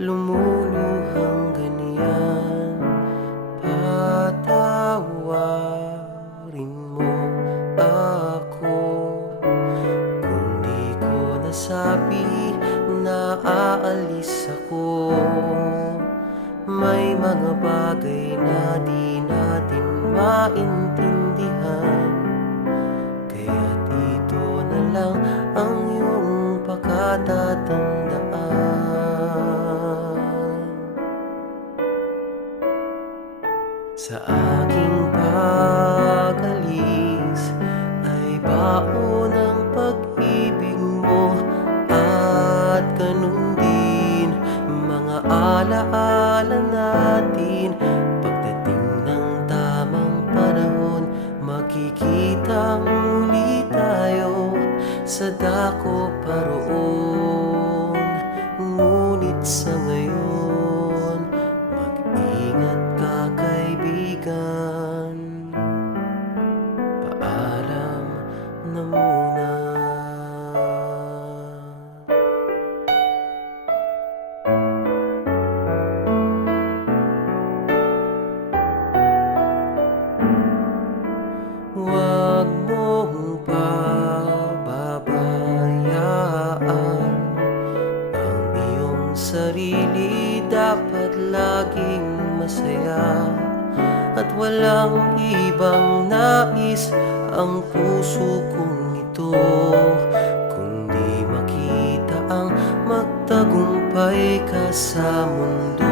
lumuluhang ganyan. Patawarin mo ako kung di ko nasabi na aalis ako. May mga bagay na di natin maintindihan, kaya dito na lang ang iyong pagkatatandaan. Sa aking pag-alis ay baon ng pag-ibig mo, at ganun din mga alaala natin. Pagdating ng tamang panahon, makikita muli tayo sa dako paroon. Ngunit sa ngayon, mag-ingat ka, kaibigan. Paalam na muna. Huwag mong pababayaan ang iyong sarili. Dapat laging masaya at walang ibang nais ang puso kong ito, kundi makita ang magtagumpay ka sa mundo.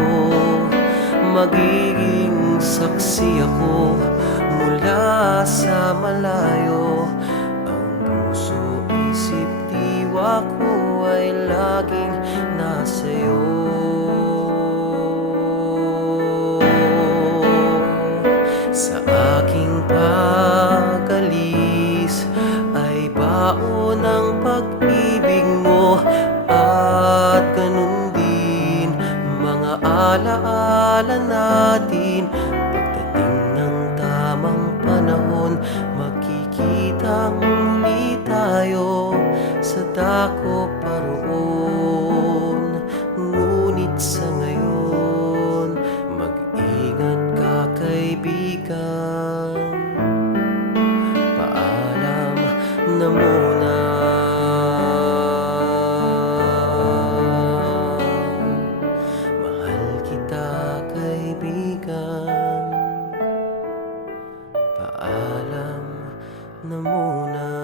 Magiging saksi ako mula sa malayo. Ang puso, isip, diwa ko ay laging nasa'yo. Sa aking pag-alis ay baon ng pag-ibig mo, at ganun din mga alaala natin. Pagdating ng tamang panahon, makikita muli tayo sa dako paroon. Ngunit sa ngayon, mag-ingat ka, kaibigan. Paalam na muna. Mahal kita, kaibigan. Paalam na muna.